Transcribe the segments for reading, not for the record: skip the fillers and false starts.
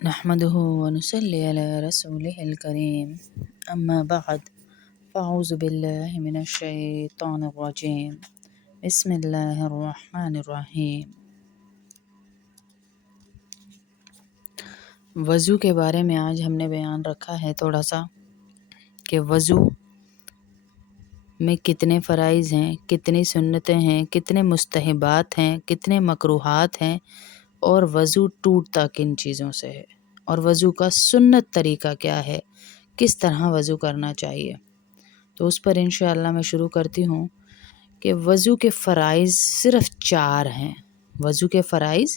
نحمده ونصلي على رسوله الكريم أما بعد فأعوذ بالله من الشيطان الرجيم بسم الله الرحمن الرحیم۔ وضو کے بارے میں آج ہم نے بیان رکھا ہے تھوڑا سا کہ وضو میں کتنے فرائض ہیں، کتنی سنتیں ہیں، کتنے مستحبات ہیں، کتنے مکروہات ہیں، اور وضو ٹوٹتا کن چیزوں سے ہے، اور وضو کا سنت طریقہ کیا ہے، کس طرح وضو کرنا چاہیے۔ تو اس پر انشاءاللہ میں شروع کرتی ہوں کہ وضو کے فرائض صرف 4 ہیں۔ وضو کے فرائض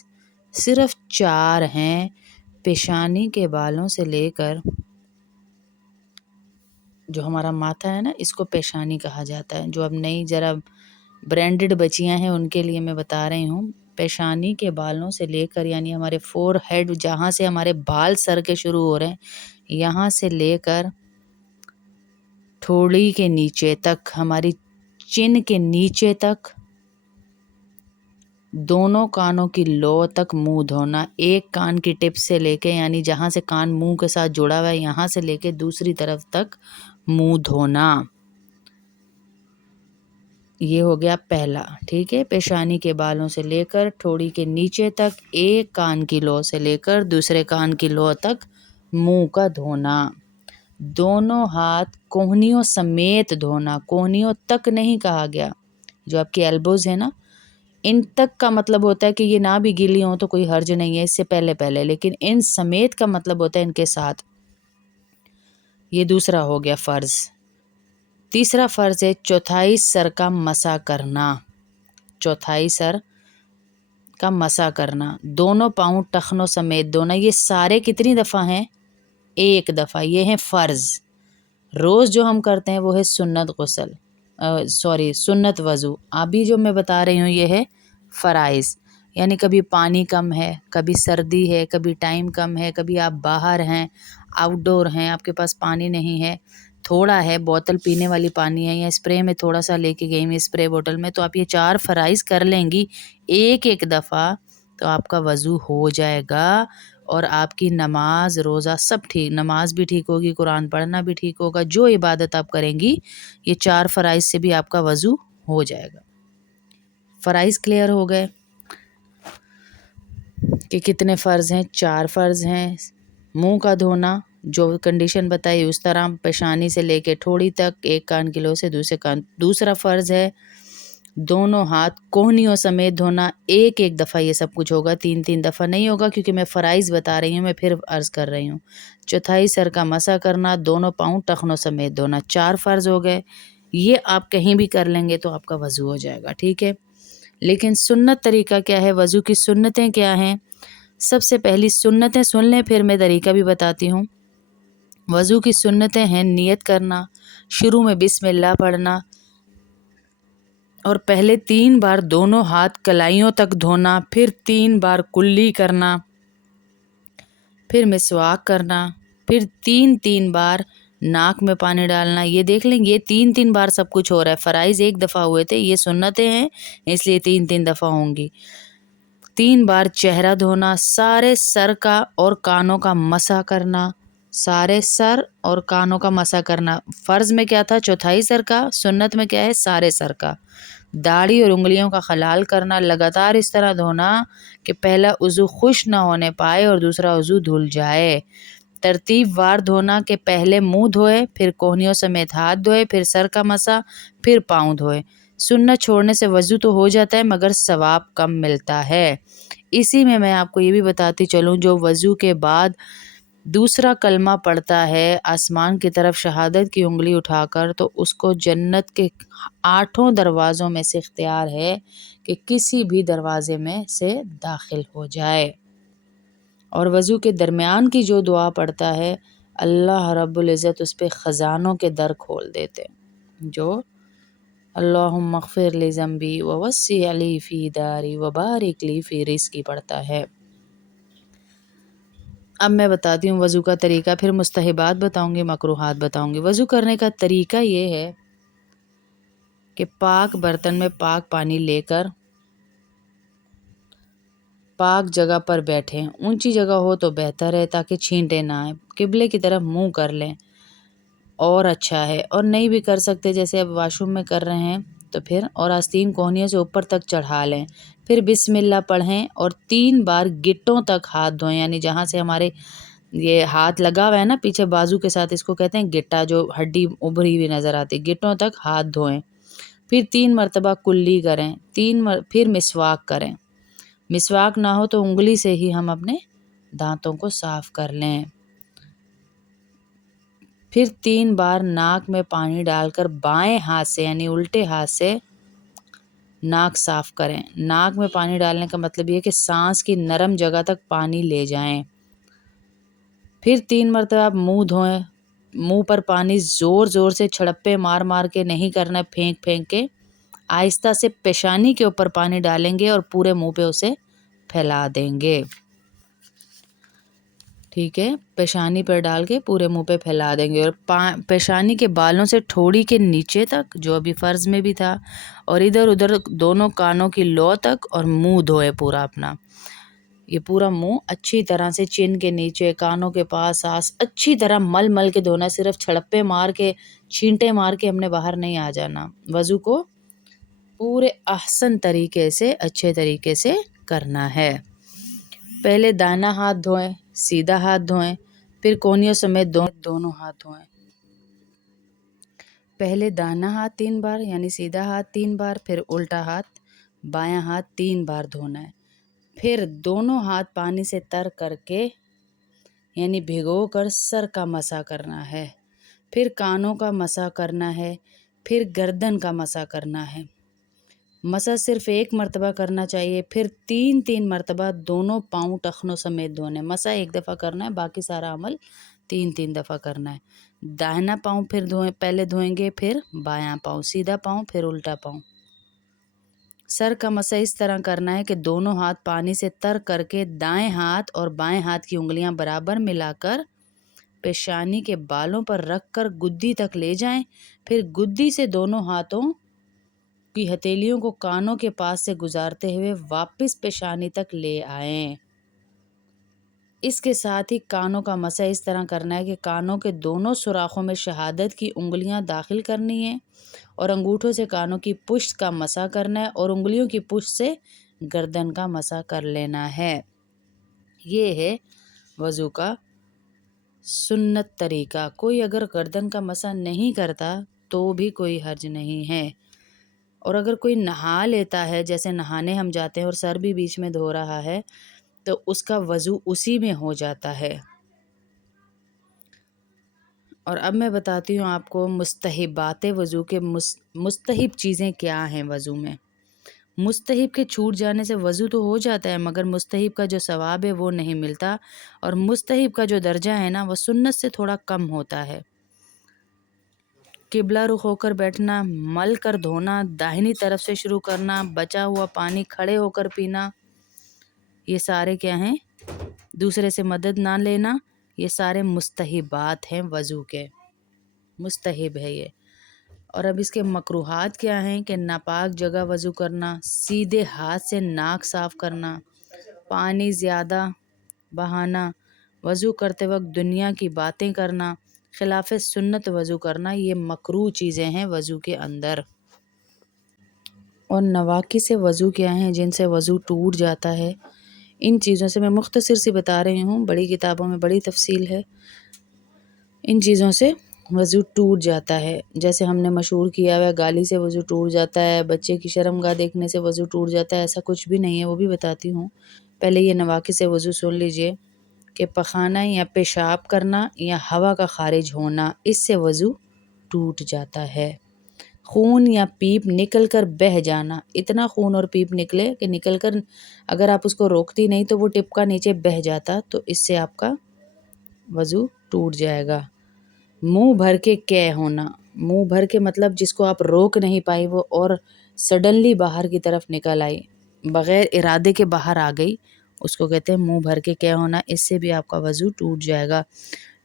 صرف 4 ہیں، پیشانی کے بالوں سے لے کر جو ہمارا ماتھا ہے نا، اس کو پیشانی کہا جاتا ہے۔ جو اب نئی ذرا برانڈڈ بچیاں ہیں ان کے لیے میں بتا رہی ہوں، پیشانی کے بالوں سے لے کر یعنی ہمارے فور ہیڈ، جہاں سے ہمارے بال سر کے شروع ہو رہے ہیں، یہاں سے لے کر تھوڑی کے نیچے تک، ہماری چن کے نیچے تک، دونوں کانوں کی لو تک منہ دھونا، ایک کان کی ٹپ سے لے کے یعنی جہاں سے کان منہ کے ساتھ جڑا ہوا ہے یہاں سے لے کے دوسری طرف تک منہ دھونا، یہ ہو گیا پہلا۔ ٹھیک ہے، پیشانی کے بالوں سے لے کر ٹھوڑی کے نیچے تک، ایک کان کی لو سے لے کر دوسرے کان کی لو تک منہ کا دھونا۔ دونوں ہاتھ کوہنیوں سمیت دھونا، کوہنیوں تک نہیں کہا گیا، جو آپ کی ایلبوز ہیں نا، ان تک کا مطلب ہوتا ہے کہ یہ نہ بھی گیلی ہوں تو کوئی حرج نہیں ہے، اس سے پہلے، لیکن ان سمیت کا مطلب ہوتا ہے ان کے ساتھ۔ یہ دوسرا ہو گیا فرض۔ تیسرا فرض ہے چوتھائی سر کا مسح کرنا، چوتھائی سر کا مسح کرنا، دونوں پاؤں ٹخنوں سمیت دھونا۔ یہ سارے کتنی دفعہ ہیں؟ ایک دفعہ۔ یہ ہیں فرض۔ روز جو ہم کرتے ہیں وہ ہے سنت غسل، سنت وضو۔ ابھی جو میں بتا رہی ہوں یہ ہے فرائض، یعنی کبھی پانی کم ہے، کبھی سردی ہے، کبھی ٹائم کم ہے، کبھی آپ باہر ہیں، آؤٹ ڈور ہیں، آپ کے پاس پانی نہیں ہے، تھوڑا ہے، بوتل پینے والی پانی ہے یا اسپرے میں تھوڑا سا لے کے گئی میں اسپرے بوتل میں، تو آپ یہ 4 فرائض کر لیں گی ایک دفعہ تو آپ کا وضو ہو جائے گا، اور آپ کی نماز روزہ سب ٹھیک، نماز بھی ٹھیک ہوگی، قرآن پڑھنا بھی ٹھیک ہوگا، جو عبادت آپ کریں گی یہ 4 فرائض سے بھی آپ کا وضو ہو جائے گا۔ فرائض کلیئر ہو گئے کہ کتنے فرض ہیں؟ 4 فرض ہیں۔ منہ کا دھونا جو کنڈیشن بتائی اس طرح، پیشانی سے لے کے ٹھوڑی تک، ایک کان کی لو سے دوسرے کان۔ دوسرا فرض ہے دونوں ہاتھ کوہنیوں سمیت دھونا، ایک دفعہ یہ سب کچھ ہوگا، 3 دفعہ نہیں ہوگا، کیونکہ میں فرائض بتا رہی ہوں، میں پھر عرض کر رہی ہوں۔ چوتھائی سر کا مسح کرنا، دونوں پاؤں ٹخنوں سمیت دھونا، 4 فرض ہو گئے۔ یہ آپ کہیں بھی کر لیں گے تو آپ کا وضو ہو جائے گا، ٹھیک ہے۔ لیکن سنت طریقہ کیا ہے؟ وضو کی سنتیں کیا ہیں؟ سب سے پہلی سنتیں سن لیں، پھر میں طریقہ بھی بتاتی ہوں۔ وضو کی سنتیں ہیں نیت کرنا، شروع میں بسم اللہ پڑھنا، اور پہلے 3 بار دونوں ہاتھ کلائیوں تک دھونا، پھر 3 بار کلی کرنا، پھر مسواک کرنا، پھر 3 بار ناک میں پانی ڈالنا۔ یہ دیکھ لیں یہ 3 بار سب کچھ ہو رہا ہے۔ فرائض 1 دفعہ ہوئے تھے، یہ سنتیں ہیں اس لیے 3 دفعہ ہوں گی۔ 3 بار چہرہ دھونا، سارے سر کا اور کانوں کا مسح کرنا، سارے سر اور کانوں کا مسح کرنا۔ فرض میں کیا تھا؟ چوتھائی سر کا، سنت میں کیا ہے؟ سارے سر کا۔ داڑھی اور انگلیوں کا خلال کرنا، لگاتار اس طرح دھونا کہ پہلا عضو خشک نہ ہونے پائے اور دوسرا عضو دھل جائے۔ ترتیب وار دھونا کہ پہلے منہ دھوئے، پھر کوہنیوں سمیت ہاتھ دھوئے، پھر سر کا مسح، پھر پاؤں دھوئے۔ سنت چھوڑنے سے وضو تو ہو جاتا ہے مگر ثواب کم ملتا ہے۔ اسی میں آپ کو یہ بھی بتاتی چلوں، جو وضو کے بعد دوسرا کلمہ پڑھتا ہے آسمان کی طرف شہادت کی انگلی اٹھا کر، تو اس کو جنت کے 8 دروازوں میں سے اختیار ہے کہ کسی بھی دروازے میں سے داخل ہو جائے۔ اور وضو کے درمیان کی جو دعا پڑھتا ہے، اللہ رب العزت اس پہ خزانوں کے در کھول دیتے ہیں، جو اللہم اغفر لی ذنبی ووسع لی فی داری وبارک لی فی رزقی پڑھتا ہے۔ اب میں بتاتی ہوں وضو کا طریقہ، پھر مستحبات بتاؤں گی، مکروہات بتاؤں گی۔ وضو کرنے کا طریقہ یہ ہے کہ پاک برتن میں پاک پانی لے کر پاک جگہ پر بیٹھیں، اونچی جگہ ہو تو بہتر ہے تاکہ چھینٹے نہ آئیں، قبلے کی طرف منہ کر لیں اور اچھا ہے، اور نہیں بھی کر سکتے جیسے اب واش روم میں کر رہے ہیں تو پھر اور آستین کوہنیوں سے اوپر تک چڑھا لیں، پھر بسم اللہ پڑھیں اور 3 بار گٹوں تک ہاتھ دھوئیں، یعنی جہاں سے ہمارے یہ ہاتھ لگا ہوا ہے نا پیچھے بازو کے ساتھ، اس کو کہتے ہیں گٹا، جو ہڈی ابھری ہوئی نظر آتی، گٹوں تک ہاتھ دھوئیں، پھر 3 مرتبہ کلی کریں، پھر مسواک کریں، مسواک نہ ہو تو انگلی سے ہی ہم اپنے دانتوں کو صاف کر لیں، پھر 3 بار ناک میں پانی ڈال کر بائیں ہاتھ سے یعنی الٹے ہاتھ سے ناک صاف کریں، ناک میں پانی ڈالنے کا مطلب یہ ہے کہ سانس کی نرم جگہ تک پانی لے جائیں، پھر 3 مرتبہ منہ دھوئیں، منہ پر پانی زور زور سے چھڑپے مار مار کے نہیں کرنا، پھینک پھینک کے آہستہ سے پیشانی کے اوپر پانی ڈالیں گے اور پورے منہ پہ اسے پھیلا دیں گے، ٹھیک ہے، پیشانی پر ڈال کے پورے منہ پہ پھیلا دیں گے، اور پیشانی کے بالوں سے ٹھوڑی کے نیچے تک جو ابھی فرض میں بھی تھا، اور ادھر ادھر دونوں کانوں کی لو تک، اور منہ دھوئے پورا اپنا، یہ پورا منہ اچھی طرح سے چن کے نیچے کانوں کے پاس اچھی طرح مل مل کے دھونا، صرف چھڑپے مار کے چھینٹے مار کے ہم نے باہر نہیں آ جانا، وضو کو پورے احسن طریقے سے اچھے طریقے سے کرنا ہے۔ پہلے دائنا ہاتھ دھوئیں، سیدھا ہاتھ دھوئیں، پھر کونیوں سمیت دونوں ہاتھ دھوئیں، پہلے دائنا ہاتھ 3 بار یعنی سیدھا ہاتھ 3 بار، پھر الٹا ہاتھ بایاں ہاتھ 3 بار دھونا ہے، پھر دونوں ہاتھ پانی سے تر کر کے یعنی بھگو کر سر کا مسح کرنا ہے، پھر کانوں کا مسح کرنا ہے، پھر گردن کا مسح کرنا ہے، مسح صرف 1 مرتبہ کرنا چاہیے، پھر 3 مرتبہ دونوں پاؤں ٹخنوں سمیت دھونے، مسح 1 دفعہ کرنا ہے، باقی سارا عمل 3 دفعہ کرنا ہے، داہنا پاؤں پہلے دھوئیں گے، پھر بایاں پاؤں، سیدھا پاؤں پھر الٹا پاؤں، سر کا مسح اس طرح کرنا ہے کہ دونوں ہاتھ پانی سے تر کر کے دائیں ہاتھ اور بائیں ہاتھ کی انگلیاں برابر ملا کر پیشانی کے بالوں پر رکھ کر گدی تک لے جائیں، پھر گدی سے دونوں ہاتھوں کی ہتھیلیوں کو کانوں کے پاس سے گزارتے ہوئے واپس پیشانی تک لے آئیں، اس کے ساتھ ہی کانوں کا مسح اس طرح کرنا ہے کہ کانوں کے دونوں سوراخوں میں شہادت کی انگلیاں داخل کرنی ہیں اور انگوٹھوں سے کانوں کی پشت کا مسح کرنا ہے اور انگلیوں کی پشت سے گردن کا مسح کر لینا ہے، یہ ہے وضو کا سنت طریقہ۔ کوئی اگر گردن کا مسح نہیں کرتا تو بھی کوئی حرج نہیں ہے، اور اگر کوئی نہا لیتا ہے، جیسے نہانے ہم جاتے ہیں اور سر بھی بیچ میں دھو رہا ہے تو اس کا وضو اسی میں ہو جاتا ہے۔ اور اب میں بتاتی ہوں آپ کو مستحبات وضو کے مستحب چیزیں کیا ہیں وضو میں۔ مستحب کے چھوٹ جانے سے وضو تو ہو جاتا ہے مگر مستحب کا جو ثواب ہے وہ نہیں ملتا، اور مستحب کا جو درجہ ہے نا وہ سنت سے تھوڑا کم ہوتا ہے۔ قبلہ رخ ہو کر بیٹھنا، مل کر دھونا، داہنی طرف سے شروع کرنا، بچا ہوا پانی کھڑے ہو کر پینا، یہ سارے کیا ہیں؟ دوسرے سے مدد نہ لینا، یہ سارے مستحبات ہیں وضو کے، مستحب ہے یہ۔ اور اب اس کے مکروہات کیا ہیں کہ ناپاک جگہ وضو کرنا، سیدھے ہاتھ سے ناک صاف کرنا، پانی زیادہ بہانا، وضو کرتے وقت دنیا کی باتیں کرنا، خلاف سنت وضو کرنا، یہ مکروہ چیزیں ہیں وضو کے اندر۔ اور نواقص وضو کیا ہیں جن سے وضو ٹوٹ جاتا ہے، ان چیزوں سے میں مختصر سی بتا رہی ہوں، بڑی کتابوں میں بڑی تفصیل ہے، ان چیزوں سے وضو ٹوٹ جاتا ہے، جیسے ہم نے مشہور کیا ہوا ہے گالی سے وضو ٹوٹ جاتا ہے، بچے کی شرمگاہ دیکھنے سے وضو ٹوٹ جاتا ہے، ایسا کچھ بھی نہیں ہے، وہ بھی بتاتی ہوں۔ پہلے یہ نواقص وضو سن لیجئے کہ پخانہ یا پیشاب کرنا یا ہوا کا خارج ہونا، اس سے وضو ٹوٹ جاتا ہے۔ خون یا پیپ نکل کر بہہ جانا، اتنا خون اور پیپ نکلے کہ نکل کر اگر آپ اس کو روکتی نہیں تو وہ ٹپکا نیچے بہہ جاتا تو اس سے آپ کا وضو ٹوٹ جائے گا۔ منہ بھر کے قے ہونا، منہ بھر کے مطلب جس کو آپ روک نہیں پائی وہ اور سڈنلی باہر کی طرف نکل آئی، بغیر ارادے کے باہر آ گئی، اس کو کہتے ہیں منہ بھر کے قے ہونا، اس سے بھی آپ کا وضو ٹوٹ جائے گا۔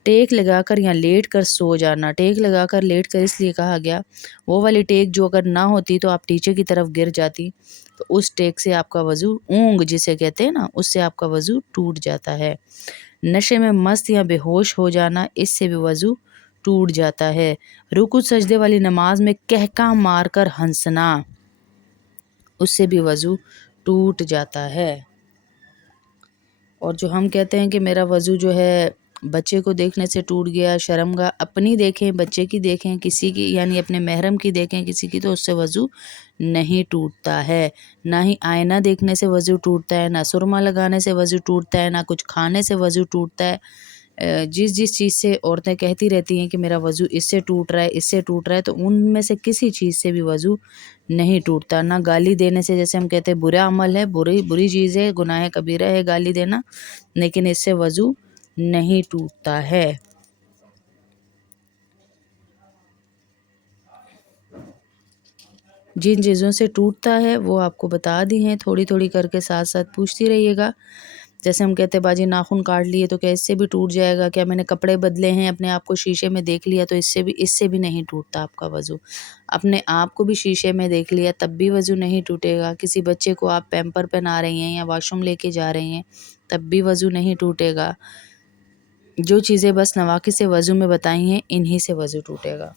ٹیک لگا کر یا لیٹ کر سو جانا. ٹیک لگا کر لیٹ کر اس لیے کہا گیا، وہ والی ٹیک جو اگر نہ ہوتی تو آپ نیچے کی طرف گر جاتی، تو اس ٹیک سے آپ کا وضو، اونگ جسے کہتے ہیں نا، اس سے آپ کا وضو ٹوٹ جاتا ہے. نشے میں مست یا بے ہوش ہو جانا، اس سے بھی وضو ٹوٹ جاتا ہے. رکوع سجدے والی نماز میں کہکا مار کر ہنسنا، اس سے بھی وضو ٹوٹ جاتا ہے. اور جو ہم کہتے ہیں کہ میرا وضو جو ہے بچے کو دیکھنے سے ٹوٹ گیا، شرمگاہ اپنی دیکھیں، بچے کی دیکھیں، کسی کی یعنی اپنے محرم کی دیکھیں کسی کی، تو اس سے وضو نہیں ٹوٹتا ہے. نہ ہی آئینہ دیکھنے سے وضو ٹوٹتا ہے، نہ سرما لگانے سے وضو ٹوٹتا ہے، نہ کچھ کھانے سے وضو ٹوٹتا ہے. جس چیز سے عورتیں کہتی رہتی ہیں کہ میرا وضو اس سے ٹوٹ رہا ہے، اس سے ٹوٹ رہا ہے، تو ان میں سے کسی چیز سے بھی وضو نہیں ٹوٹتا. نہ گالی دینے سے، جیسے ہم کہتے ہیں برا عمل ہے، بری چیز ہے، گناہ کبیرہ ہے گالی دینا، لیکن اس سے وضو نہیں ٹوٹتا ہے. جن چیزوں سے ٹوٹتا ہے وہ آپ کو بتا دی ہیں، تھوڑی تھوڑی کر کے ساتھ ساتھ پوچھتی رہیے گا. جیسے ہم کہتے ہیں باجی ناخن کاٹ لیے تو کیا اس سے بھی ٹوٹ جائے گا؟ کیا میں نے کپڑے بدلے ہیں، اپنے آپ کو شیشے میں دیکھ لیا تو اس سے بھی نہیں ٹوٹتا آپ کا وضو. اپنے آپ کو بھی شیشے میں دیکھ لیا تب بھی وضو نہیں ٹوٹے گا. کسی بچے کو آپ پیمپر پہنا رہی ہیں یا واش روم لے کے جا رہی ہیں تب بھی وضو نہیں ٹوٹے گا. جو چیزیں بس نواقص وضو میں بتائی ہیں انہی سے وضو ٹوٹے گا.